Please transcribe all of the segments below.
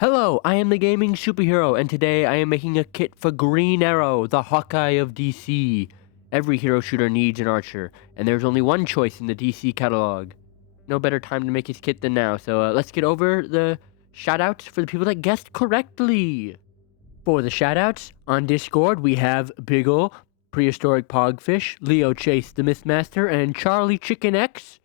Hello, I am the gaming superhero, and today I am making a kit for Green Arrow, the Hawkeye of DC. Every hero shooter needs an archer, and there's only one choice in the DC catalog. No better time to make his kit than now, so let's get over the shoutouts for the people that guessed correctly. For the shoutouts, on Discord we have Biggle, Prehistoric Pogfish, Leo Chase the Mythmaster, and Charlie Chicken X.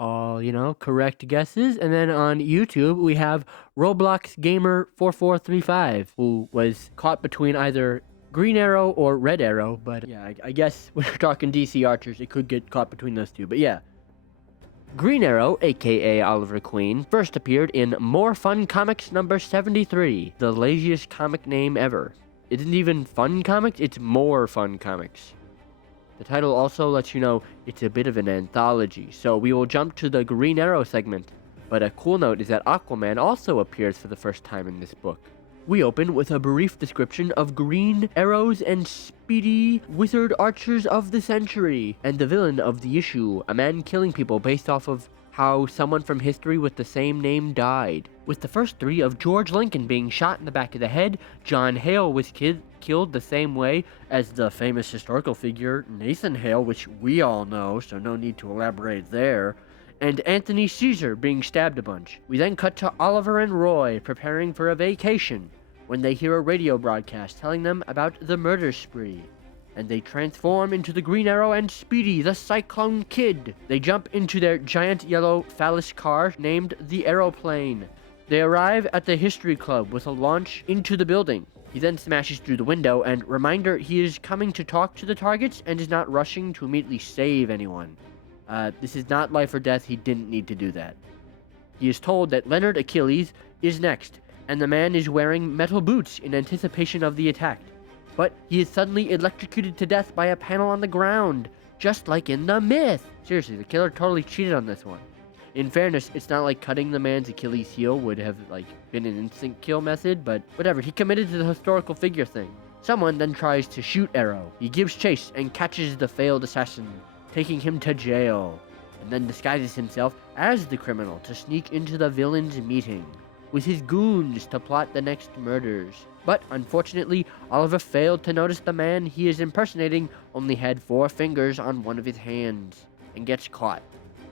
All, correct guesses. And then on YouTube, we have Roblox Gamer 4435, who was caught between either Green Arrow or Red Arrow. But yeah, I guess when we're talking DC Archers, it could get caught between those two. But yeah, Green Arrow, aka Oliver Queen, first appeared in More Fun Comics number 73, the laziest comic name ever. It isn't even Fun Comics, it's More Fun Comics. The title also lets you know it's a bit of an anthology, so we will jump to the Green Arrow segment. But a cool note is that Aquaman also appears for the first time in this book. We open with a brief description of Green Arrows and speedy wizard archers of the century, and the villain of the issue, a man killing people based off of how someone from history with the same name died. With the first three of George Lincoln being shot in the back of the head, John Hale was killed the same way as the famous historical figure Nathan Hale, which we all know, so no need to elaborate there, and Anthony Caesar being stabbed a bunch. We then cut to Oliver and Roy preparing for a vacation when they hear a radio broadcast telling them about the murder spree, and they transform into the Green Arrow and Speedy, the Cyclone Kid. They jump into their giant yellow phallus car named the Aeroplane. They arrive at the History Club with a launch into the building. He then smashes through the window, and reminder, he is coming to talk to the targets and is not rushing to immediately save anyone. This is not life or death, he didn't need to do that. He is told that Leonard Achilles is next, and the man is wearing metal boots in anticipation of the attack. But he is suddenly electrocuted to death by a panel on the ground, just like in the myth. Seriously, the killer totally cheated on this one. In fairness, it's not like cutting the man's Achilles heel would have been an instant kill method, but whatever, he committed to the historical figure thing. Someone then tries to shoot Arrow. He gives chase and catches the failed assassin, taking him to jail, and then disguises himself as the criminal to sneak into the villain's meeting with his goons to plot the next murders. But unfortunately, Oliver failed to notice the man he is impersonating only had 4 fingers on one of his hands, and gets caught.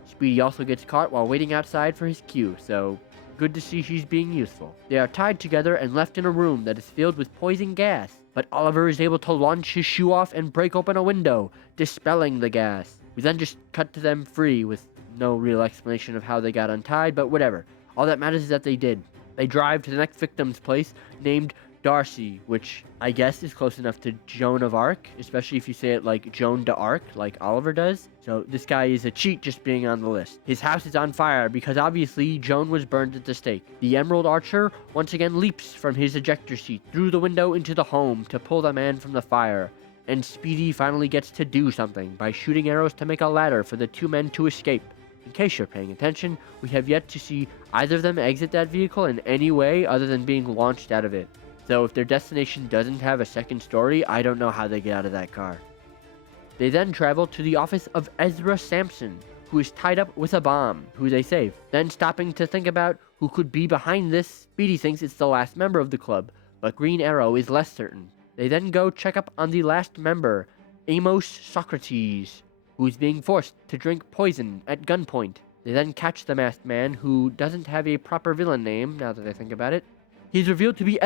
Speedy also gets caught while waiting outside for his cue, so good to see he's being useful. They are tied together and left in a room that is filled with poison gas, but Oliver is able to launch his shoe off and break open a window, dispelling the gas. We then just cut to them free with no real explanation of how they got untied, but whatever. All that matters is that they did. They drive to the next victim's place, named Darcy, which I guess is close enough to Joan of Arc, especially if you say it like Joan d'Arc, like Oliver does. So this guy is a cheat just being on the list. His house is on fire because obviously Joan was burned at the stake. The Emerald Archer once again leaps from his ejector seat through the window into the home to pull the man from the fire. And Speedy finally gets to do something by shooting arrows to make a ladder for the 2 men to escape. In case you're paying attention, we have yet to see either of them exit that vehicle in any way other than being launched out of it. So if their destination doesn't have a second story, I don't know how they get out of that car. They then travel to the office of Ezra Sampson, who is tied up with a bomb, who they save. Then stopping to think about who could be behind this, Speedy thinks it's the last member of the club, but Green Arrow is less certain. They then go check up on the last member, Amos Socrates, who is being forced to drink poison at gunpoint. They then catch the masked man, who doesn't have a proper villain name, now that I think about it. He's revealed to be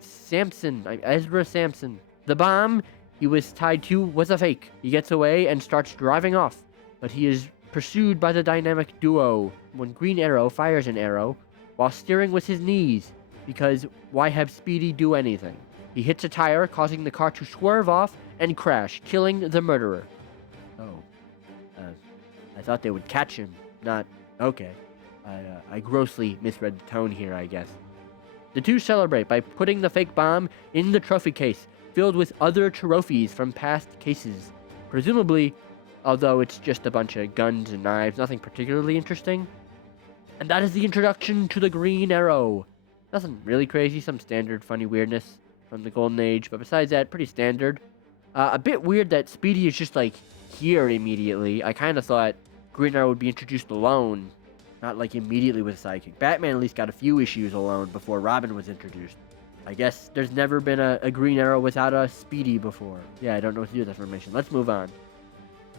Samson. Ezra Sampson. The bomb he was tied to was a fake. He gets away and starts driving off, but he is pursued by the dynamic duo when Green Arrow fires an arrow while steering with his knees, because why have Speedy do anything? He hits a tire, causing the car to swerve off and crash, killing the murderer. I thought they would catch him, not... Okay. I grossly misread the tone here, I guess. The two celebrate by putting the fake bomb in the trophy case, filled with other trophies from past cases. Presumably, although it's just a bunch of guns and knives, nothing particularly interesting. And that is the introduction to the Green Arrow. Nothing really crazy, some standard funny weirdness from the Golden Age, but besides that, pretty standard. A bit weird that Speedy is just, here immediately. I kind of thought Green Arrow would be introduced alone, not like immediately with a sidekick. Batman at least got a few issues alone before Robin was introduced. I guess there's never been a Green Arrow without a Speedy before. Yeah, I don't know what to do with that information. Let's move on.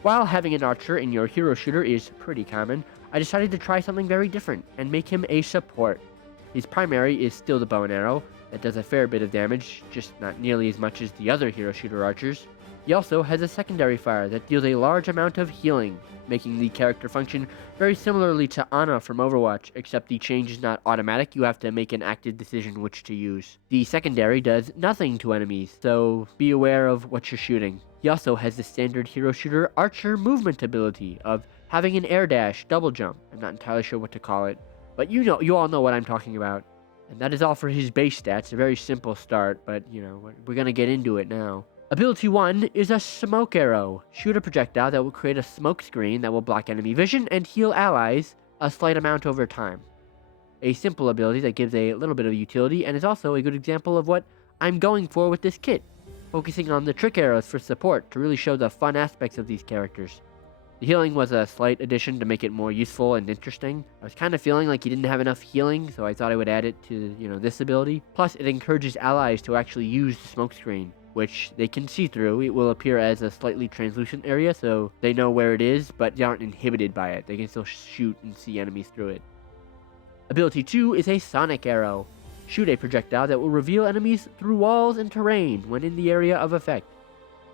While having an archer in your hero shooter is pretty common, I decided to try something very different and make him a support. His primary is still the bow and arrow, that does a fair bit of damage, just not nearly as much as the other hero shooter archers. He also has a secondary fire that deals a large amount of healing, making the character function very similarly to Ana from Overwatch, except the change is not automatic, you have to make an active decision which to use. The secondary does nothing to enemies, so be aware of what you're shooting. He also has the standard hero shooter archer movement ability of having an air dash, double jump. I'm not entirely sure what to call it, but you all know what I'm talking about. And that is all for his base stats, a very simple start, but we're gonna get into it now. Ability 1 is a smoke arrow. Shoot a projectile that will create a smoke screen that will block enemy vision and heal allies a slight amount over time. A simple ability that gives a little bit of utility and is also a good example of what I'm going for with this kit, focusing on the trick arrows for support to really show the fun aspects of these characters. The healing was a slight addition to make it more useful and interesting. I was kind of feeling like he didn't have enough healing, so I thought I would add it to, this ability. Plus, it encourages allies to actually use the smoke screen, which they can see through. It will appear as a slightly translucent area, so they know where it is, but they aren't inhibited by it. They can still shoot and see enemies through it. Ability 2 is a sonic arrow. Shoot a projectile that will reveal enemies through walls and terrain when in the area of effect.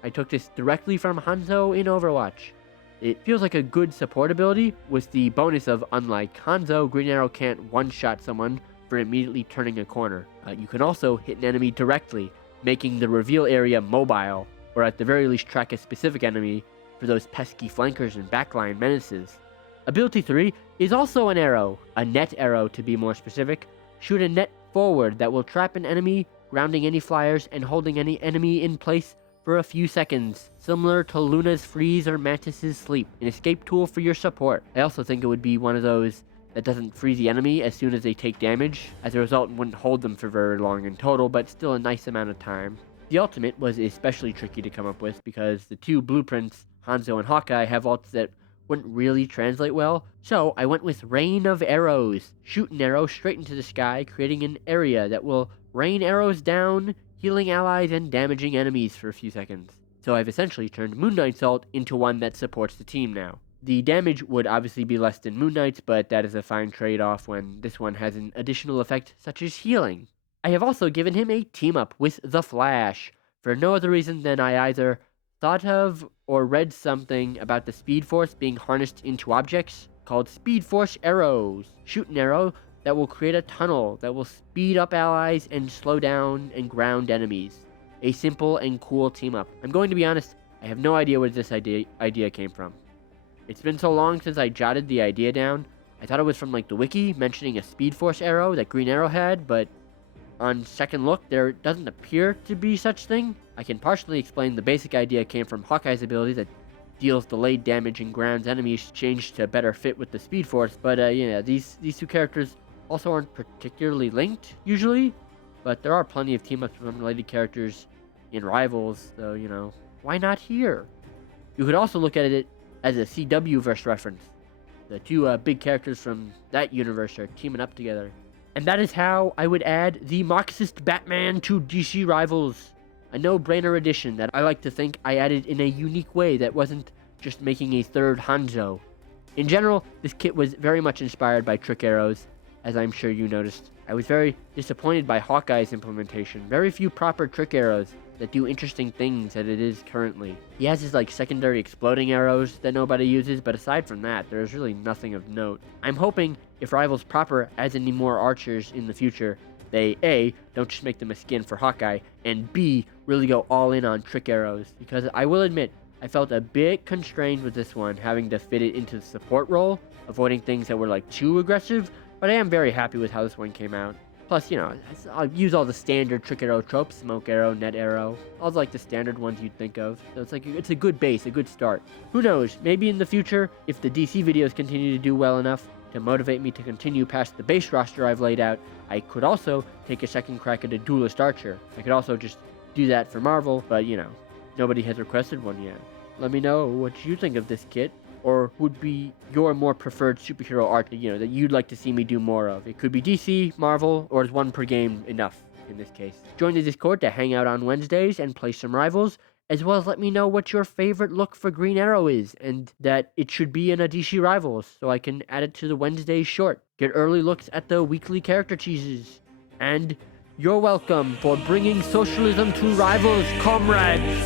I took this directly from Hanzo in Overwatch. It feels like a good support ability, with the bonus of, unlike Hanzo, Green Arrow can't one-shot someone for immediately turning a corner. You can also hit an enemy directly, making the reveal area mobile, or at the very least track a specific enemy for those pesky flankers and backline menaces. Ability 3 is also an arrow, a net arrow to be more specific. Shoot a net forward that will trap an enemy, grounding any flyers and holding any enemy in place for a few seconds, similar to Luna's freeze or Mantis's sleep, an escape tool for your support. I also think it would be one of those that doesn't freeze the enemy as soon as they take damage. As a result, it wouldn't hold them for very long in total, but still a nice amount of time. The ultimate was especially tricky to come up with because the two blueprints, Hanzo and Hawkeye, have ults that wouldn't really translate well, so I went with Rain of Arrows. Shoot an arrow straight into the sky, creating an area that will rain arrows down, healing allies and damaging enemies for a few seconds. So I've essentially turned Moon Knight's ult into one that supports the team now. The damage would obviously be less than Moon Knight's, but that is a fine trade-off when this one has an additional effect such as healing. I have also given him a team-up with the Flash, for no other reason than I either thought of or read something about the Speed Force being harnessed into objects called Speed Force Arrows. Shoot an arrow that will create a tunnel that will speed up allies and slow down and ground enemies. A simple and cool team-up. I'm going to be honest, I have no idea where this idea came from. It's been so long since I jotted the idea down. I thought it was from the wiki mentioning a Speed Force arrow that Green Arrow had, but on second look, there doesn't appear to be such thing. I can partially explain the basic idea came from Hawkeye's ability that deals delayed damage and grounds enemies changed to better fit with the Speed Force, but these two characters also aren't particularly linked, usually, but there are plenty of team-ups from unrelated characters in Rivals, so, why not here? You could also look at it as a CW-verse reference. The two big characters from that universe are teaming up together. And that is how I would add the Marxist Batman to DC Rivals. A no-brainer addition that I like to think I added in a unique way that wasn't just making a third Hanzo. In general, this kit was very much inspired by trick arrows, as I'm sure you noticed. I was very disappointed by Hawkeye's implementation. Very few proper trick arrows that do interesting things as it is currently. He has his secondary exploding arrows that nobody uses, but aside from that, there's really nothing of note. I'm hoping if Rivals proper adds any more archers in the future, they A, don't just make them a skin for Hawkeye, and B, really go all in on trick arrows, because I will admit, I felt a bit constrained with this one, having to fit it into the support role, avoiding things that were too aggressive, but I am very happy with how this one came out. Plus, I'll use all the standard trick arrow tropes, smoke arrow, net arrow, all the standard ones you'd think of. So it's a good base, a good start. Who knows, maybe in the future, if the DC videos continue to do well enough to motivate me to continue past the base roster I've laid out, I could also take a second crack at a duelist archer. I could also just do that for Marvel, but nobody has requested one yet. Let me know what you think of this kit. or who would be your more preferred superhero arc, that you'd like to see me do more of. It could be DC, Marvel, or is one per game enough in this case. Join the Discord to hang out on Wednesdays and play some Rivals, as well as let me know what your favorite look for Green Arrow is, and that it should be in a DC Rivals, so I can add it to the Wednesday short. Get early looks at the weekly character cheeses. And you're welcome for bringing socialism to Rivals, comrades!